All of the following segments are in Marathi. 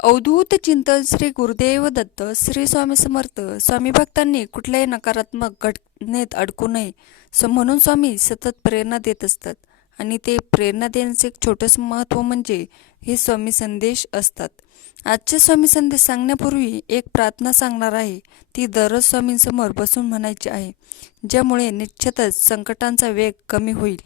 अवधूत चिंतन श्री गुरुदेव दत्त श्री स्वामी समर्थ स्वामी भक्तांनी कुठल्याही नकारात्मक घटनेत अडकू नये स म्हणून स्वामी सतत प्रेरणा देत असतात. आणि ते प्रेरणा देण्याचे एक छोटंसं महत्त्व म्हणजे हे स्वामी संदेश असतात. आजचे स्वामी संदेश सांगण्यापूर्वी एक प्रार्थना सांगणार आहे. ती दररोज स्वामींसमोर बसून म्हणायची आहे ज्यामुळे निश्चितच संकटांचा वेग कमी होईल.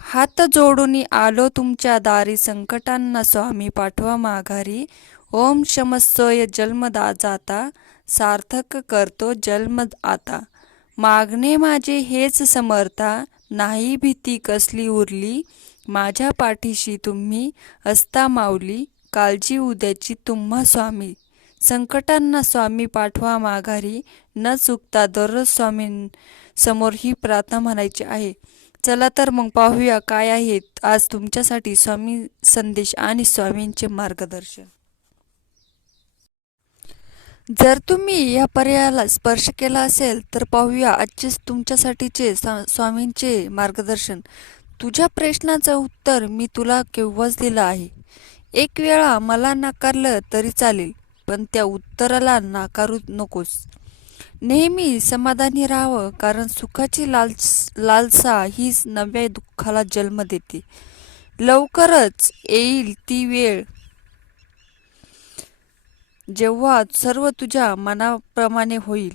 हात जोडून आलो तुमच्या दारी संकटांना स्वामी पाठवा माघारी. ओम शमस्वय जन्मदा जाता सार्थक करतो जन्म आता. मागणे माझे हेच समर्था नाही भीती कसली उरली. माझ्या पाठीशी तुम्ही असता माऊली काळजी उद्याची तुम्हा स्वामी. संकटांना स्वामी पाठवा माघारी न चुकता दररोज स्वामीं समोर ही प्रार्थना म्हणायची आहे. चला तर मग पाहूया काय आहेत आज तुमच्यासाठी स्वामी संदेश आणि स्वामींचे मार्गदर्शन. जर तुम्ही या पर्यायाला स्पर्श केला असेल तर पाहूया आजचे तुमच्यासाठीचे स्वामींचे मार्गदर्शन. तुझ्या प्रश्नाचं उत्तर मी तुला केव्हाच दिलं आहे. एक वेळा मला नाकारलं तरी चालेल पण त्या उत्तराला नाकारू नकोस. नेहमी समाधानी राहावं कारण सुखाची लाल लालसा हीच नव्या दुःखाला जन्म देते. लवकरच येईल ती वेळ जेव्हा सर्व तुझ्या मनाप्रमाणे होईल.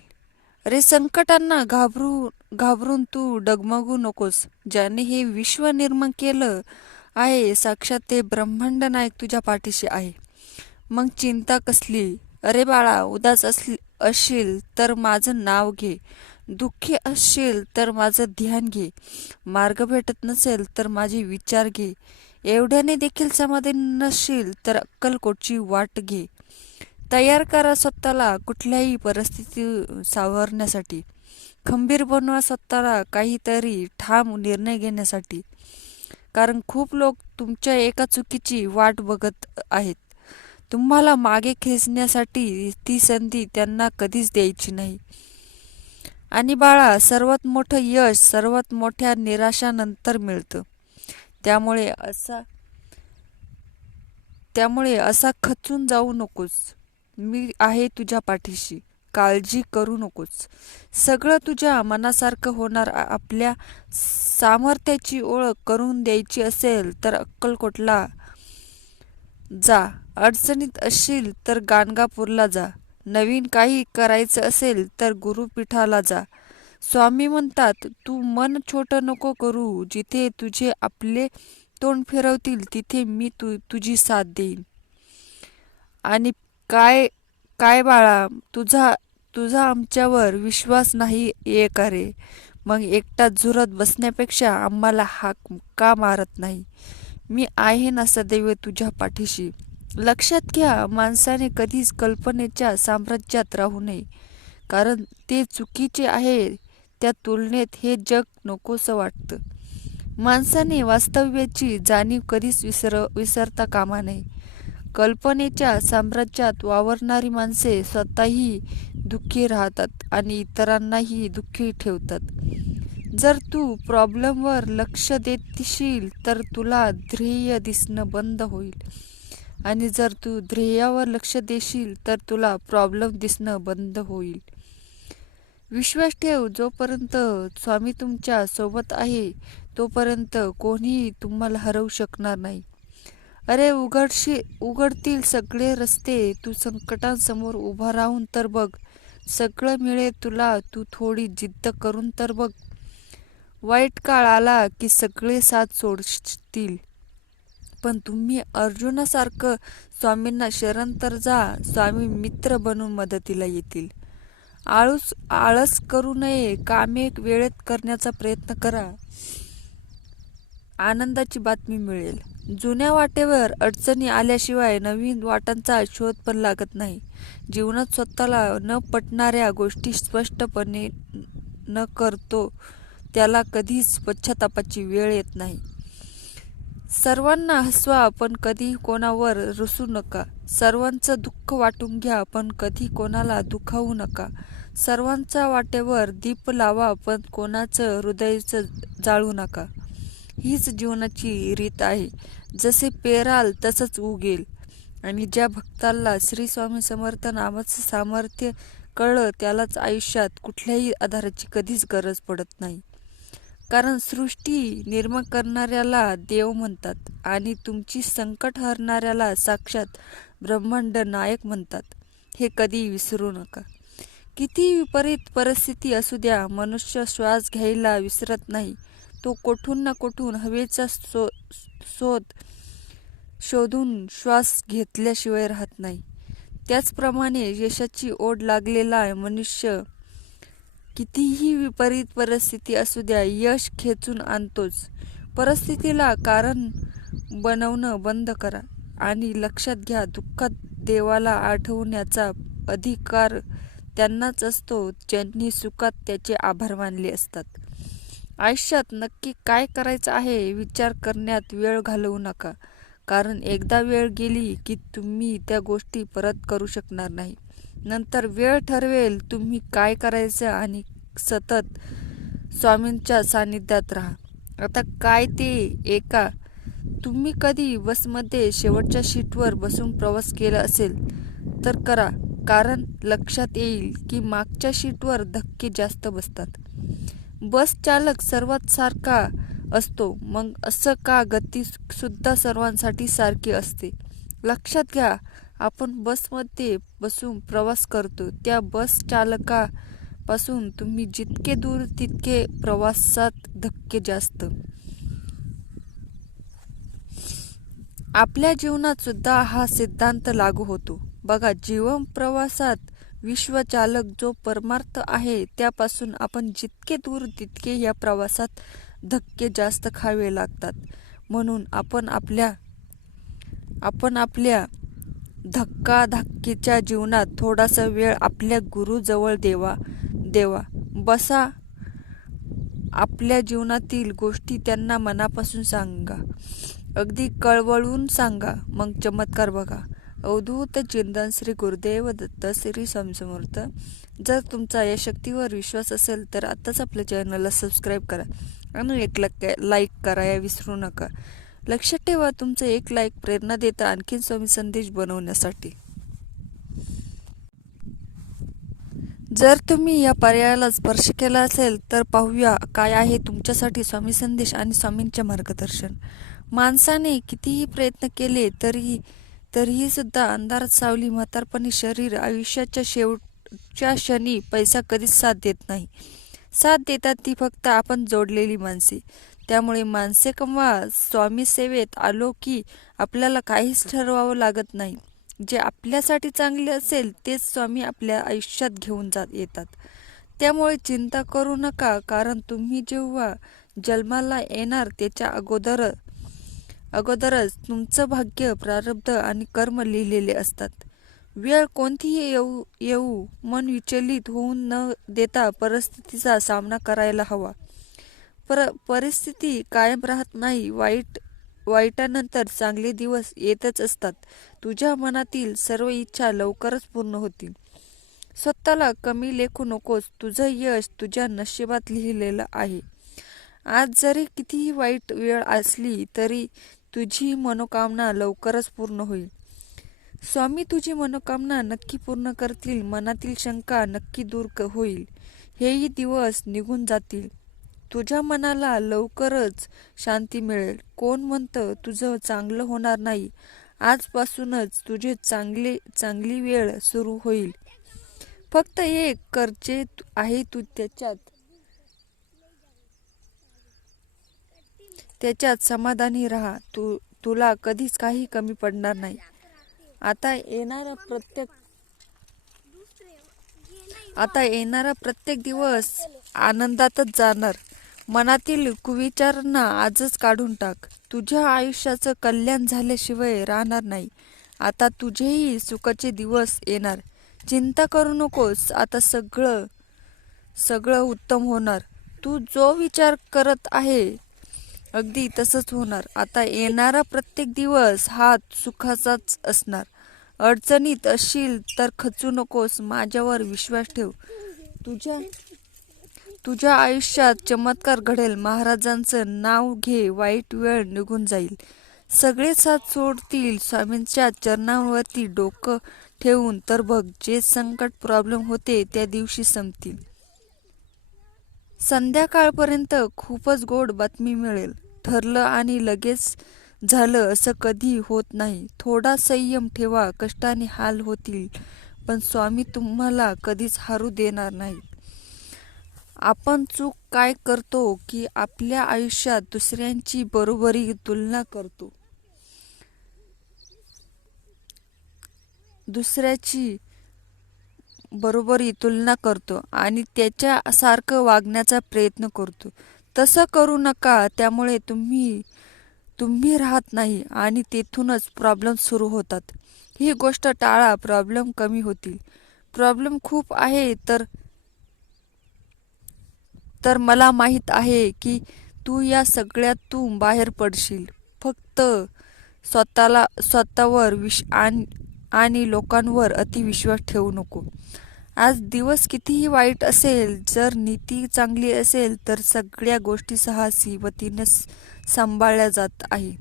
रे संकटांना घाबरू घाबरून तू डगमगू नकोस. ज्याने हे विश्व निर्माण केलं आहे साक्षात ते ब्रह्मांड नायक तुझ्या पाठीशी आहे. मग चिंता कसली? अरे बाळा उदास असली असशील तर माझं नाव घे. दुःखी असशील तर माझं ध्यान घे. मार्ग भेटत नसेल तर माझे विचार घे. एवढ्याने देखील समाधान नसशील तर अक्कलकोटची वाट घे. तयार करा स्वतःला कुठल्याही परिस्थिती सावरण्यासाठी. खंबीर बनवा स्वतःला काहीतरी ठाम निर्णय घेण्यासाठी. कारण खूप लोक तुमच्या एका चुकीची वाट बघत आहेत. तुम्हाला मागे खेचण्यासाठी ती संधी त्यांना कधीच द्यायची नाही. आणि बाळा सर्वात मोठं यश सर्वात मोठ्या निराशानंतर मिळतं. त्यामुळे असा त्यामुळे असा खचून जाऊ नकोस. मी आहे तुझ्या पाठीशी. काळजी करू नकोस. सगळं तुझ्या मनासारखं होणार. आपल्या सामर्थ्याची ओळख करून द्यायची असेल तर अक्कलकोटला जा. अडचणीत असशील तर गाणगापूरला जा. नवीन काही करायचं असेल तर गुरुपीठाला जा. स्वामी म्हणतात तू मन छोटं नको करू. जिथे तुझे आपले तोंड फिरवतील तिथे मी तु तुझी साथ देईन. आणि काय काय बाळा तुझा तुझा आमच्यावर विश्वास नाही ये का रे मग एकटा झुरत बसण्यापेक्षा आम्हाला हाक का मारत नाही? मी आहे ना सदैव तुझ्या पाठीशी. लक्षात घ्या माणसाने कधीच कल्पनेच्या साम्राज्यात राहू नये. कारण ते चुकीचे आहे त्या तुलनेत हे जग नकोसं वाटतं. माणसाने वास्तव्याची जाणीव कधीच विसर विसरता कामा नये. कल्पनेच्या साम्राज्यात वावरणारी माणसे स्वतःही दुःखी राहतात आणि इतरांनाही दुःखी ठेवतात. जर तू प्रॉब्लेमवर लक्ष देतशील तर तुला ध्येय दिसणं बंद होईल. आणि जर तू ध्येयावर लक्ष देशील तर तुला प्रॉब्लेम दिसणं बंद होईल. विश्वास ठेव जोपर्यंत स्वामी तुमच्यासोबत आहे तोपर्यंत कोणीही तुम्हाला हरवू शकणार नाही. अरे उघडशी उघडतील सगळे रस्ते तू संकटांसमोर उभा राहून तर बघ. सगळं मिळेल तुला तू थोडी जिद्द करून तर बघ. वाईट काळ आला की सगळे साथ सोडतील. पण तुम्ही अर्जुनासारखं स्वामींना शरण तर जा स्वामी मित्र बनून मदतीला येतील. आळूस आळस करू नये कामे वेळेत करण्याचा प्रयत्न करा. आनंदाची बातमी मिळेल. जुन्या वाटेवर अडचणी आल्याशिवाय नवीन वाटांचा शोध पण लागत नाही. जीवनात स्वतःला न पटणाऱ्या गोष्टी स्पष्टपणे न करतो. त्याला कधीच पश्चातापाची वेळ येत नाही. सर्वांना हसवा पण कधी कोणावर रुसू नका. सर्वांचं दुःख वाटून घ्या पण कधी कोणाला दुखावू नका. सर्वांच्या वाटेवर दीप लावा पण कोणाचं हृदयचं जाळू नका. हीच जीवनाची रीत आहे. जसे पेराल तसंच उगेल. आणि ज्या भक्ताला श्री स्वामी समर्थ नामाचं सामर्थ्य कळलं त्यालाच आयुष्यात कुठल्याही आधाराची कधीच गरज पडत नाही. कारण सृष्टी निर्माण करणाऱ्याला देव म्हणतात आणि तुमची संकट हरणाऱ्याला साक्षात ब्रह्मांड नायक म्हणतात. हे कधी विसरू नका. किती विपरीत परिस्थिती असू द्या मनुष्य श्वास घ्यायला विसरत नाही. तो कोठून ना कोठून हवेचा सो शोध शोधून श्वास घेतल्याशिवाय राहत नाही. त्याचप्रमाणे यशाची ओढ लागलेला मनुष्य कितीही विपरीत परिस्थिती असू द्या यश खेचून आणतोच. परिस्थितीला कारण बनवणं बंद करा आणि लक्षात घ्या दुःखात देवाला आठवण्याचा अधिकार त्यांनाच असतो ज्यांनी सुखात त्याचे आभार मानले असतात. आयुष्यात नक्की काय करायचं आहे विचार करण्यात वेळ घालवू नका. कारण एकदा वेळ गेली की तुम्ही त्या गोष्टी परत करू शकणार नाही. नंतर वेळ ठरवेल तुम्ही काय करायचं आणि सतत स्वामींच्या सानिध्यात राहा. आता काय ते एका तुम्ही कधी बसमध्ये शेवटच्या शीटवर बसून प्रवास केला असेल तर करा कारण लक्षात येईल की मागच्या शीटवर धक्के जास्त बसतात. बस चालक सर्वात सारखा असतो मग असं का गती सुद्धा सर्वांसाठी सारखी असते? लक्षात घ्या आपण बसमध्ये बसून प्रवास करतो त्या बस चालकापासून तुम्ही जितके दूर तितके प्रवासात धक्के जास्त. आपल्या जीवनात सुद्धा हा सिद्धांत लागू होतो. बघा जीवन प्रवासात विश्वचालक जो परमार्थ आहे त्यापासून आपण जितके दूर तितके या प्रवासात धक्के जास्त खावे लागतात. म्हणून आपण आपल्या आपण आपल्या धक्काधक्कीच्या जीवनात थोडासा वेळ आपल्या गुरुजवळ देवा देवा. बसा. आपल्या जीवनातील गोष्टी त्यांना मनापासून सांगा. अगदी कळवळून सांगा. मग चमत्कार बघा. अवधूत चिंतन श्री गुरुदेव दत्त श्री स्वामी जर तुमचा या शक्तीवर विश्वास असेल तर आत्ताच आपल्या चॅनलला सबस्क्राईब करा. आणि एक लाईक कराया विसरू नका. लक्षात ठेवा तुमचं एक लाईक प्रेरणा देता आणखीन स्वामी संदेश बनवण्यासाठी. जर तुम्ही या पर्यायाला स्पर्श केला असेल तर पाहूया काय आहे तुमच्यासाठी स्वामी संदेश आणि स्वामींचे मार्गदर्शन. माणसाने कितीही प्रयत्न केले तरी तरीही सुद्धा अंधारात सावली म्हातारपणी शरीर आयुष्याच्या शेवटच्या क्षणी पैसा कधीच साथ देत नाही. साथ देतात ती फक्त आपण जोडलेली माणसे. त्यामुळे माणसे कमवा स्वामी सेवेत आलो की आपल्याला काहीच ठरवावं लागत नाही. जे आपल्यासाठी चांगले असेल तेच स्वामी आपल्या आयुष्यात घेऊन जात येतात. त्यामुळे चिंता करू नका कारण तुम्ही जेव्हा जन्माला येणार त्याच्या अगोदर अगोदरच तुमचं भाग्य प्रारब्ध आणि कर्म लिहिलेले असतात. वेळ कोणतीही येऊ येऊ मन विचलित होऊन न देता परिस्थितीचा सामना करायला हवा. पर परिस्थिती कायम राहत नाही. वाईट वाईटानंतर चांगले दिवस येतच असतात. तुझ्या मनातील सर्व इच्छा लवकरच पूर्ण होतील. स्वतःला कमी लेखू नकोस. तुझं यश तुझ्या नशिबात लिहिलेलं आहे. आज जरी कितीही वाईट वेळ असली तरी तुझी मनोकामना लवकरच पूर्ण होईल. स्वामी तुझी मनोकामना नक्की पूर्ण करतील. मनातील शंका नक्की दूर होईल. हेही दिवस निघून जातील. तुझ्या मनाला लवकरच शांती मिळेल. कोण म्हणतं तुझं चांगलं होणार नाही. आजपासूनच तुझे चांगले चांगली वेळ सुरू होईल. फक्त एक करचे आहे तू त्याच्यात त्याच्यात समाधानी राहा. तू तुला कधीच काही कमी पडणार नाही. आता येणारा प्रत्येक आता येणारा प्रत्येक दिवस आनंदातच जाणार. मनातील कुविचारांना आजच काढून टाक. तुझ्या आयुष्याचं कल्याण झाल्याशिवाय राहणार नाही. आता तुझेही सुखाचे दिवस येणार. चिंता करू नकोस. आता सगळं सगळं उत्तम होणार. तू जो विचार करत आहे अगदी तसंच होणार. आता येणारा प्रत्येक दिवस हा सुखाचाच असणार. अडचणीत असशील तर खचू नकोस. माझ्यावर विश्वास ठेव. तुझ्या तुझ्या आयुष्यात चमत्कार घडेल. महाराजांचं नाव घे वाईट वेळ निघून जाईल. सगळे साथ सोडतील. स्वामींच्या चरणांवरती डोकं ठेवून तर बघ जे संकट प्रॉब्लेम होते त्या दिवशी संपतील. संध्याकाळपर्यंत खूपच गोड बातमी मिळेल. ठरलं आणि लगेच झालं असं कधी होत नाही. थोडा संयम ठेवा कष्टाने हाल होतील. पण स्वामी तुम्हाला कधीच हारू देणार नाहीत. आपण चूक काय करतो की आपल्या आयुष्यात दुसऱ्यांची बरोबरी तुलना करतो? दुसऱ्याची बरोबरी तुलना करतो आणि त्याच्यासारखं वागण्याचा प्रयत्न करतो. तसं करू नका त्यामुळे तुम्ही तुम्ही राहत नाही आणि तेथूनच प्रॉब्लेम सुरू होतात. ही गोष्ट टाळा प्रॉब्लेम कमी होतील. प्रॉब्लेम खूप आहे तर तर मला माहीत आहे की तू या सगळ्यातून बाहेर पडशील. फक्त स्वतःला स्वतःवर विश आणि आणि लोकांवर अतिविश्वास ठेवू नको. आज दिवस कितीही वाईट असेल जर नीती चांगली असेल तर सगळ्या गोष्टी साहसी वतीने सांभाळल्या जात आहे.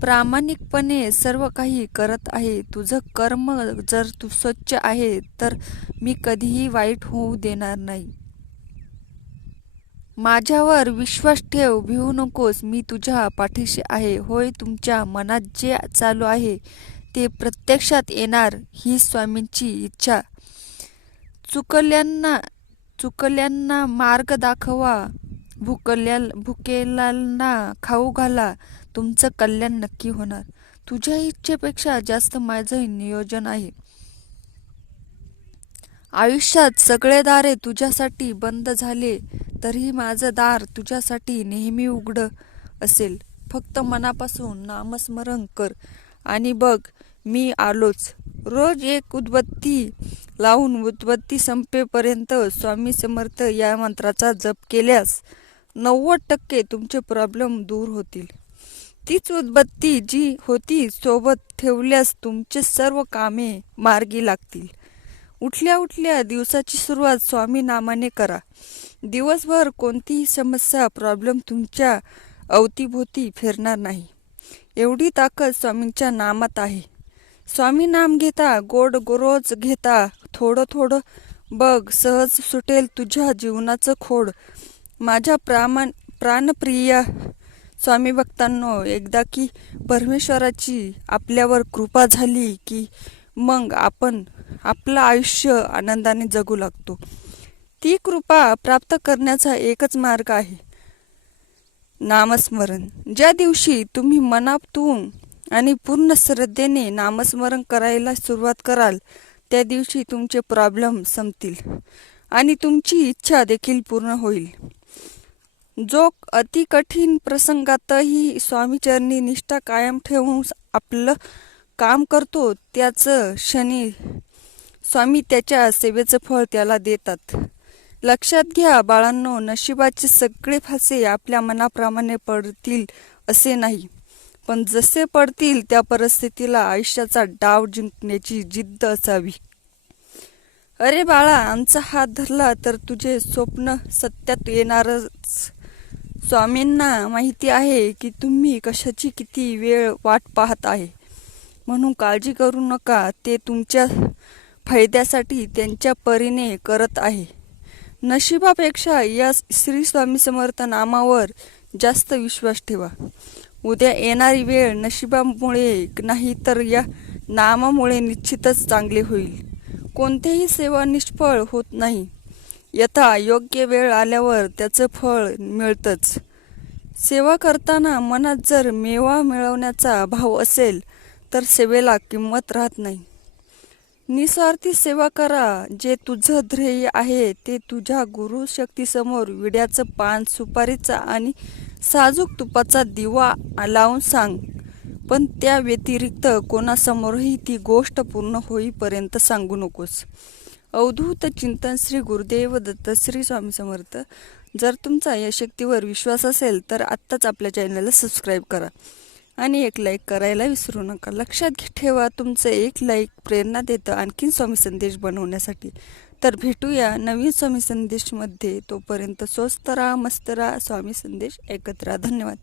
प्रामाणिकपणे सर्व काही करत आहे. तुझं कर्म जर तू स्वच्छ आहे तर मी कधीही वाईट होऊ देणार नाही. माझ्यावर विश्वास ठेव भिवू नकोस मी तुझ्या पाठीशी आहे. होय तुमच्या मनात जे चालू आहे ते प्रत्यक्षात येणार ही स्वामींची इच्छा. चुकल्यांना चुकल्यांना मार्ग दाखवा. भुकल्या भुकेलांना खाऊ घाला. तुमचं कल्याण नक्की होणार. तुझ्या इच्छेपेक्षा जास्त माझं नियोजन आहे. आयुष्यात सगळे दारे तुझ्यासाठी बंद झाले. तरीही माझं दार तुझ्यासाठी नेहमी उघडं असेल. फक्त मनापासून नामस्मरण कर. आणि बघ मी आलोच. रोज एक उदबत्ती लावून उदबत्ती संपेपर्यंत स्वामी समर्थ या मंत्राचा जप केल्यास नव्वद टक्के तुमचे प्रॉब्लेम दूर होतील. तीच उदबत्ती जी होती सोबत ठेवल्यास तुमचे सर्व कामे मार्गी लागतील. उठल्या उठल्या दिवसाची सुरुवात स्वामी नामाने करा. दिवसभर कोणतीही समस्या प्रॉब्लेम तुमच्या अवतीभोवती फिरणार नाही. एवढी ताकद स्वामींच्या नामात आहे. स्वामी नाम घेता गोड गोरोज घेता थोडं थोडं बघ सहज सुटेल तुझ्या जीवनाचं खोड. माझ्या प्रामान प्राणप्रिय स्वामी भक्तांनो एकदा की परमेश्वराची आपल्यावर कृपा झाली की मग आपण आपलं आयुष्य आनंदाने जगू लागतो. ती कृपा प्राप्त करण्याचा एकच मार्ग आहे. नामस्मरण. ज्या दिवशी तुम्ही मनातून आणि पूर्ण श्रद्धेने नामस्मरण करायला सुरुवात कराल त्या दिवशी तुमचे प्रॉब्लेम संपतील आणि तुमची इच्छा देखील पूर्ण होईल. जो अति कठीण प्रसंगातही स्वामीचरणी निष्ठा कायम ठेवून आपलं काम करतो त्याचं शनी स्वामी त्याच्या सेवेचं फळ त्याला देतात. लक्षात घ्या बाळांनो नशिबाचे सगळे फासे आपल्या मनाप्रमाणे पडतील असे नाही. पण जसे पडतील त्या परिस्थितीला आयुष्याचा डाव जिंकण्याची जिद्द असावी. अरे बाळा आमचा हात धरला तर तुझे स्वप्न सत्यात येणारच. स्वामींना माहिती आहे की तुम्ही कशाची किती वेळ वाट पाहत आहे. म्हणून काळजी करू नका ते तुमच्या फायद्यासाठी त्यांच्या परीने करत आहे. नशिबापेक्षा या श्री स्वामी समर्थ नामावर जास्त विश्वास ठेवा. उद्या येणारी वेळ नशिबामुळे नाही तर या नामामुळे निश्चितच चांगले होईल. कोणतेही सेवा निष्फळ होत नाही. यथा योग्य वेळ आल्यावर त्याचं फळ मिळतंच. सेवा करताना मनात जर मेवा मिळवण्याचा भाव असेल तर सेवेला किंमत राहत नाही. निस्वार्थी सेवा करा. जे तुझं ध्येय आहे ते तुझ्या गुरु शक्तीसमोर विड्याचं पान सुपारीचा आणि साजूक तुपाचा दिवा लावून सांग. पण त्या व्यतिरिक्त कोणासमोरही ती गोष्ट पूर्ण होईपर्यंत सांगू नकोस. अवधूत चिंतन श्री गुरुदेव दत्त श्री स्वामी समर्थ. जर तुमचा या शक्तीवर विश्वास असेल तर आत्ताच आपल्या चॅनलला सबस्क्राईब करा. आणि एक लाईक करायला विसरू नका. लक्षात ठेवा तुमचं एक लाईक प्रेरणा देतं आणखीन स्वामी संदेश बनवण्यासाठी. तर भेटूया नवीन स्वामी संदेशमध्ये. तोपर्यंत स्वस्त राहा मस्त राहा. स्वामी संदेश एकत्र. धन्यवाद.